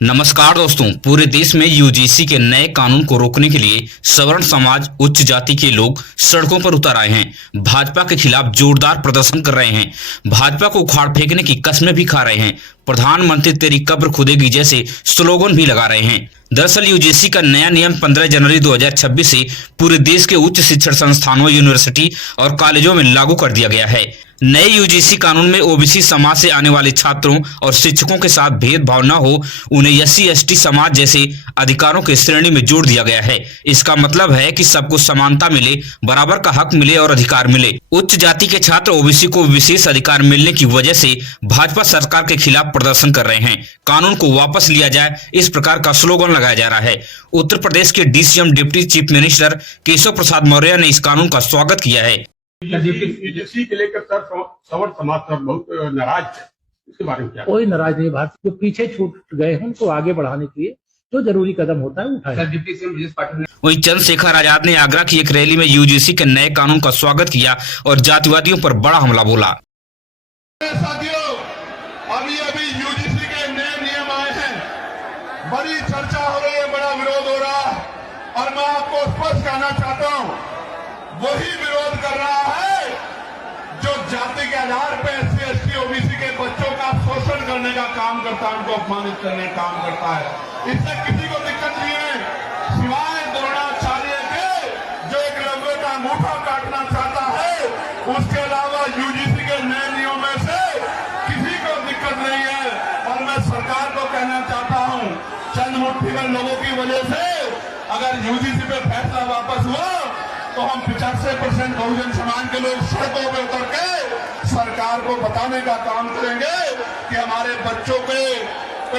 नमस्कार दोस्तों, पूरे देश में यूजीसी के नए कानून को रोकने के लिए सवर्ण समाज, उच्च जाति के लोग सड़कों पर उतर आए हैं। भाजपा के खिलाफ जोरदार प्रदर्शन कर रहे हैं। भाजपा को उखाड़ फेंकने की कस्में भी खा रहे हैं। प्रधानमंत्री तेरी कब्र खुदेगी जैसे स्लोगन भी लगा रहे हैं। दरअसल यूजीसी का नया नियम 15 जनवरी 2026 से पूरे देश के उच्च शिक्षण संस्थानों, यूनिवर्सिटी और कॉलेजों में लागू कर दिया गया है। नए यूजीसी कानून में ओबीसी समाज से आने वाले छात्रों और शिक्षकों के साथ भेदभाव न हो, उन्हें एससी एसटी समाज जैसे अधिकारों की श्रेणी में जोड़ दिया गया है। इसका मतलब है कि सबको समानता मिले, बराबर का हक मिले और अधिकार मिले। उच्च जाति के छात्र ओबीसी को विशेष अधिकार मिलने की वजह से भाजपा सरकार के खिलाफ प्रदर्शन कर रहे हैं। कानून को वापस लिया जाए, इस प्रकार का स्लोगन लगाया जा रहा है। उत्तर प्रदेश के DCM deputy chief minister Keshav Prasad Maurya ने इस कानून का स्वागत किया है। यूजीसी के लेकर सर सवर्ण समाज सर बहुत नाराज है, इसके बारे में क्या? कोई नाराज नहीं। भारत जो पीछे छूट गए हैं उनको आगे बढ़ाने के लिए जो जरूरी कदम होता है उठाए। वहीं चंद्रशेखर आजाद ने आगरा की एक रैली में यूजीसी के नए कानून का स्वागत किया और जातिवादियों पर बड़ा हमला बोला। साथियों, अभी यूजीसी के नए नियम आए हैं, बड़ी चर्चा हो रही है, बड़ा विरोध हो रहा है और मैं आपको स्पष्ट कहना चाहता हूं, वही विरोध कर रहा है जो जाति के आधार पर एससी एसटी ओबीसी के बच्चों का शोषण करने का काम करता है, उनको अपमानित करने का काम करता है। इससे किसी को दिक्कत नहीं है, सिवाय द्रोणाचार्य के जो एक रंगों का अंगूठा काटना चाहता है, उसके अलावा यूजीसी के नए नियमों में से किसी को दिक्कत नहीं है। और मैं सरकार को कहना चाहता हूं, चंद मुट्ठी भर लोगों की वजह से अगर यूजीसी पे फैसला वापस हुआ तो हम 85% बहुजन समाज के लोग सड़कों पे उतर के सरकार को बताने का काम करेंगे कि हमारे बच्चों पे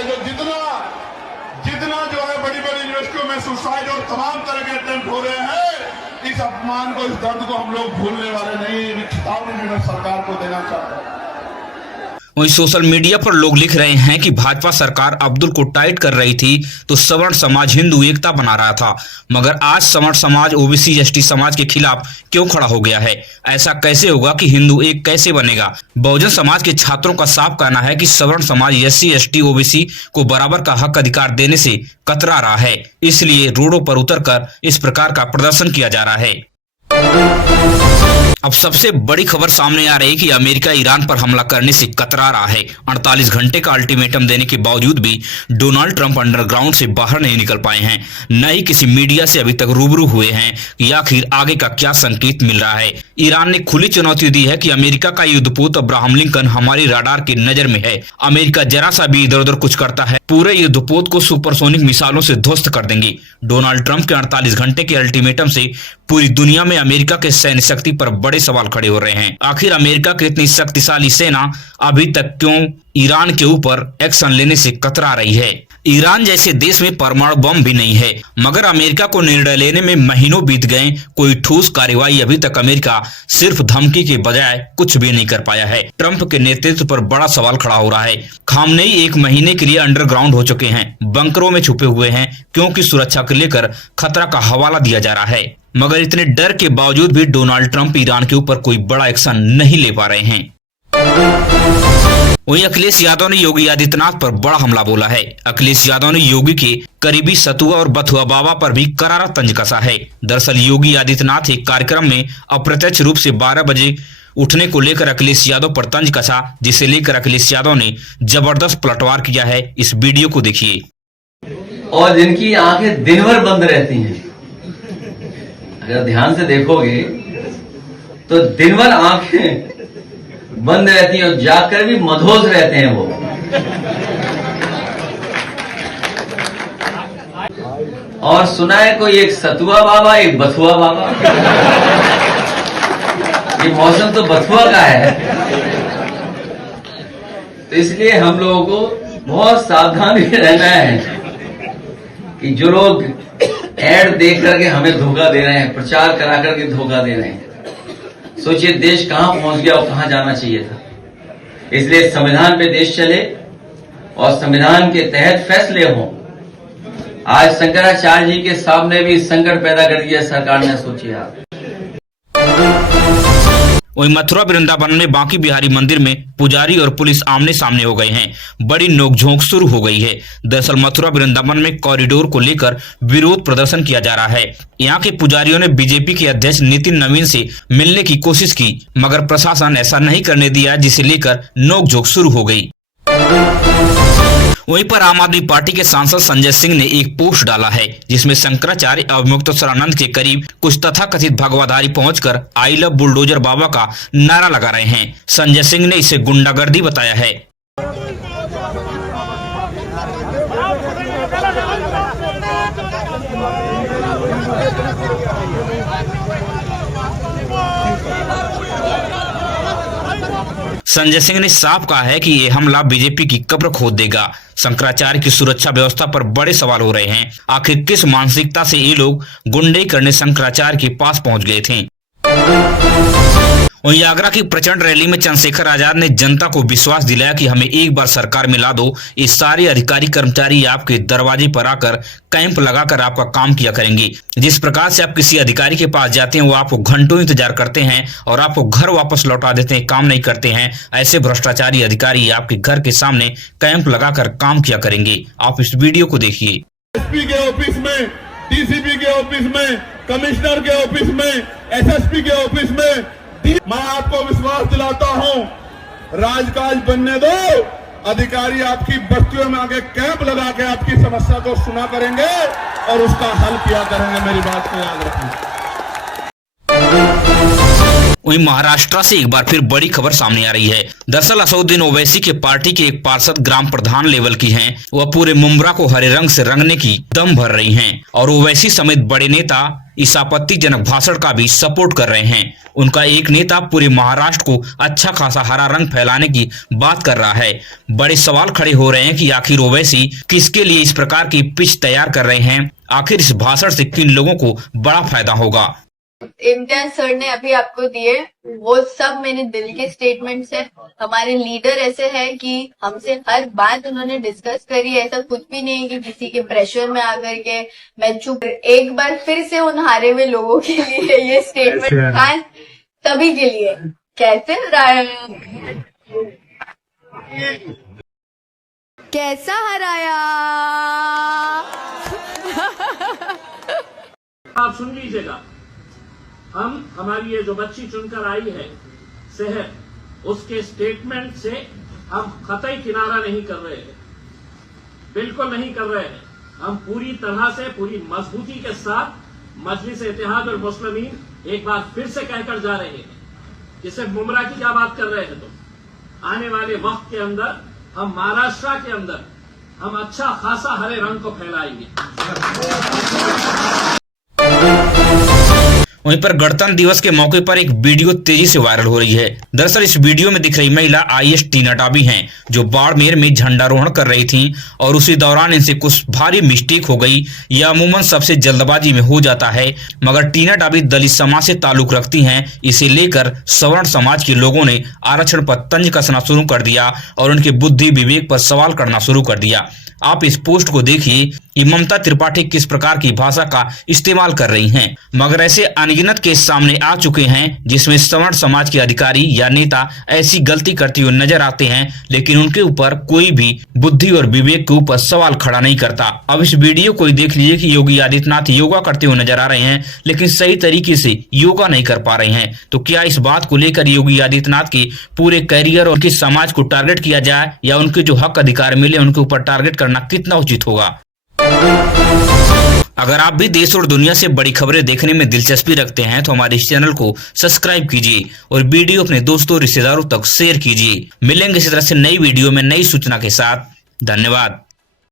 जो जितना जो है बड़ी बड़ी यूनिवर्सिटियों में सुसाइड और तमाम तरह के अटेम्प्ट हो रहे हैं, इस अपमान को, इस दर्द को हम लोग भूलने वाले नहीं। चेतावनी मैं सरकार को देना चाहता हूं। वहीं सोशल मीडिया पर लोग लिख रहे हैं कि भाजपा सरकार अब्दुल को टाइट कर रही थी तो सवर्ण समाज हिंदू एकता बना रहा था, मगर आज सवर्ण समाज ओबीसी एसटी समाज के खिलाफ क्यों खड़ा हो गया है? ऐसा कैसे होगा कि हिंदू एक कैसे बनेगा? बहुजन समाज के छात्रों का साफ कहना है कि सवर्ण समाज एससी एसटी ओबीसी को बराबर का हक अधिकार देने से कतरा रहा है, इसलिए रोडों पर उतरकर इस प्रकार का प्रदर्शन किया जा रहा है। अब सबसे बड़ी खबर सामने आ रही है कि अमेरिका ईरान पर हमला करने से कतरा रहा है। 48 घंटे का अल्टीमेटम देने के बावजूद भी डोनाल्ड ट्रंप अंडरग्राउंड से बाहर नहीं निकल पाए हैं, न ही किसी मीडिया से अभी तक रूबरू हुए हैं कि आखिर आगे का क्या संकेत मिल रहा है। ईरान ने खुली चुनौती दी है कि अमेरिका का युद्धपोत अब्राहम लिंकन हमारी राडार की नजर में है। अमेरिका जरा सा भी इधर उधर कुछ करता है, पूरे युद्धपोत को सुपरसोनिक मिसाइलों से ध्वस्त कर देंगे। डोनाल्ड ट्रंप के 48 घंटे के अल्टीमेटम से पूरी दुनिया में अमेरिका के सैन्य शक्ति पर बड़े सवाल खड़े हो रहे हैं। आखिर अमेरिका की इतनी शक्तिशाली सेना अभी तक क्यों ईरान के ऊपर एक्शन लेने से कतरा रही है? ईरान जैसे देश में परमाणु बम भी नहीं है, मगर अमेरिका को निर्णय लेने में महीनों बीत गए, कोई ठोस कार्रवाई अभी तक अमेरिका सिर्फ धमकी के बजाय कुछ भी नहीं कर पाया है। ट्रंप के नेतृत्व पर बड़ा सवाल खड़ा हो रहा है। खामनेई 1 महीने के लिए अंडरग्राउंड हो चुके हैं, बंकरों में छुपे हुए हैं, क्योंकि सुरक्षा को लेकर खतरा का हवाला दिया जा रहा है। मगर इतने डर के बावजूद भी डोनाल्ड ट्रंप ईरान के ऊपर कोई बड़ा एक्शन नहीं ले पा रहे हैं। वहीं अखिलेश यादव ने योगी आदित्यनाथ पर बड़ा हमला बोला है। अखिलेश यादव ने योगी के करीबी सतुआ और बथुआ बाबा पर भी करारा तंज कसा है। दरअसल योगी आदित्यनाथ एक कार्यक्रम में अप्रत्यक्ष रूप से 12 बजे उठने को लेकर अखिलेश यादव पर तंज कसा, जिसे लेकर अखिलेश यादव ने जबरदस्त पलटवार किया है। इस वीडियो को देखिए। और जिनकी आंखें दिन भर बंद रहती हैं, अगर ध्यान से देखोगे तो दिन भर आंखें बंद रहती हैं और जाकर भी मदहोश रहते हैं वो। और सुना है कोई एक सतुआ बाबा, एक बथुआ बाबा। ये मौसम तो बथुआ का है, तो इसलिए हम लोगों को बहुत सावधान रहना है कि जो लोग ऐड देख करके हमें धोखा दे रहे हैं, प्रचार करा करके धोखा दे रहे हैं, सोचिए देश कहां पहुंच गया और कहां जाना चाहिए था। इसलिए संविधान पे देश चले और संविधान के तहत फैसले हों। आज शंकराचार्य जी के सामने भी संकट पैदा कर दिया सरकार ने, सोचिए आप। वहीं मथुरा वृंदावन में बांकी बिहारी मंदिर में पुजारी और पुलिस आमने सामने हो गए हैं। बड़ी नोकझोंक शुरू हो गई है। दरअसल मथुरा वृंदावन में कॉरिडोर को लेकर विरोध प्रदर्शन किया जा रहा है। यहाँ के पुजारियों ने बीजेपी के अध्यक्ष नितिन नवीन से मिलने की कोशिश की, मगर प्रशासन ऐसा नहीं करने दिया, जिसे लेकर नोकझोंक शुरू हो गई। वहीं पर आम आदमी पार्टी के सांसद संजय सिंह ने एक पोस्ट डाला है, जिसमें शंकराचार्य अवमुक्तेश्वरानंद के करीब कुछ तथाकथित भगवाधारी पहुंचकर आई लव बुलडोजर बाबा का नारा लगा रहे हैं। संजय सिंह ने इसे गुंडागर्दी बताया है। संजय सिंह ने साफ कहा है कि ये हमला बीजेपी की कब्र खोद देगा। शंकराचार्य की सुरक्षा व्यवस्था पर बड़े सवाल हो रहे हैं। आखिर किस मानसिकता से ये लोग गुंडे करने शंकराचार्य के पास पहुंच गए थे। वहीं आगरा की प्रचंड रैली में चंद्रशेखर आजाद ने जनता को विश्वास दिलाया कि हमें एक बार सरकार में ला दो, ये सारे अधिकारी कर्मचारी आपके दरवाजे पर आकर कैंप लगाकर आपका काम किया करेंगे। जिस प्रकार से आप किसी अधिकारी के पास जाते हैं, वो आपको घंटों इंतजार करते हैं और आपको घर वापस लौटा देते हैं, काम नहीं करते हैं। ऐसे भ्रष्टाचारी अधिकारी आपके घर के सामने कैंप लगाकर काम किया करेंगे। आप इस वीडियो को देखिए। एसपी के ऑफिस में, डीसीपी के ऑफिस में, कमिश्नर के ऑफिस में, एसएसपी के ऑफिस में मैं आपको विश्वास दिलाता हूं, राजकाज बनने दो। अधिकारी आपकी बस्तियों में आके कैंप लगा के आपकी समस्या को सुना करेंगे और उसका हल किया करेंगे। मेरी बात को याद रखना। वहीं महाराष्ट्र से एक बार फिर बड़ी खबर सामने आ रही है। दरअसल असदुद्दीन ओवैसी के पार्टी के एक पार्षद ग्राम प्रधान लेवल की हैं। वह पूरे मुंब्रा को हरे रंग से रंगने की दम भर रही हैं और ओवैसी समेत बड़े नेता इस आपत्तिजनक भाषण का भी सपोर्ट कर रहे हैं। उनका एक नेता पूरे महाराष्ट्र को अच्छा खासा हरा रंग फैलाने की बात कर रहा है। बड़े सवाल खड़े हो रहे हैं कि आखिर ओवैसी किसके लिए इस प्रकार की पिच तैयार कर रहे हैं। आखिर इस भाषण से किन लोगों को बड़ा फायदा होगा। इम्तियाज सर ने अभी आपको दिए, वो सब मेरे दिल के स्टेटमेंट्स है। हमारे लीडर ऐसे हैं कि हमसे हर बात उन्होंने डिस्कस करी। ऐसा कुछ भी नहीं कि किसी के प्रेशर में आकर के मैं चुप। एक बार फिर से उन हारे हुए लोगों के लिए ये स्टेटमेंट था, सभी के लिए। कैसे कैसा हराया आप सुन लीजिएगा। हमारी ये जो बच्ची चुनकर आई है शहर, उसके स्टेटमेंट से हम कतई किनारा नहीं कर रहे हैं, बिल्कुल नहीं कर रहे हैं। हम पूरी तरह से पूरी मजबूती के साथ मजलिस इत्तेहाद और मुस्लिमीन एक बार फिर से कहकर जा रहे हैं। जिसे मुमरा की क्या बात कर रहे हैं, तो आने वाले वक्त के अंदर हम महाराष्ट्र के अंदर हम अच्छा खासा हरे रंग को फैलाएंगे। वहीं पर गणतंत्र दिवस के मौके पर एक वीडियो तेजी से वायरल हो रही है। दरअसल इस वीडियो में दिख रही महिला आईएएस टीना टाबी हैं, जो बाड़मेर में झंडारोहण कर रही थीं और उसी दौरान इनसे कुछ भारी मिस्टेक हो गई। यह अमूमन सबसे जल्दबाजी में हो जाता है, मगर टीना टाबी दलित समाज से ताल्लुक रखती हैं। इसे लेकर सवर्ण समाज के लोगों ने आरक्षण पर तंज कसना शुरू कर दिया और उनके बुद्धि विवेक पर सवाल करना शुरू कर दिया। आप इस पोस्ट को देखिए कि ममता त्रिपाठी किस प्रकार की भाषा का इस्तेमाल कर रही हैं। मगर ऐसे अनगिनत केस सामने आ चुके हैं जिसमें सवर्ण समाज के अधिकारी या नेता ऐसी गलती करते हुए नजर आते हैं, लेकिन उनके ऊपर कोई भी बुद्धि और विवेक के ऊपर सवाल खड़ा नहीं करता। अब इस वीडियो को देख लीजिए कि योगी आदित्यनाथ योगा करते हुए नजर आ रहे हैं, लेकिन सही तरीके से योगा नहीं कर पा रहे हैं। तो क्या इस बात को लेकर योगी आदित्यनाथ के पूरे करियर और उनके समाज को टारगेट किया जाए या उनके जो हक अधिकार मिले उनके ऊपर टारगेट करना कितना उचित होगा। अगर आप भी देश और दुनिया से बड़ी खबरें देखने में दिलचस्पी रखते हैं तो हमारे इस चैनल को सब्सक्राइब कीजिए और वीडियो अपने दोस्तों रिश्तेदारों तक शेयर कीजिए। मिलेंगे इसी तरह से नई वीडियो में नई सूचना के साथ। धन्यवाद।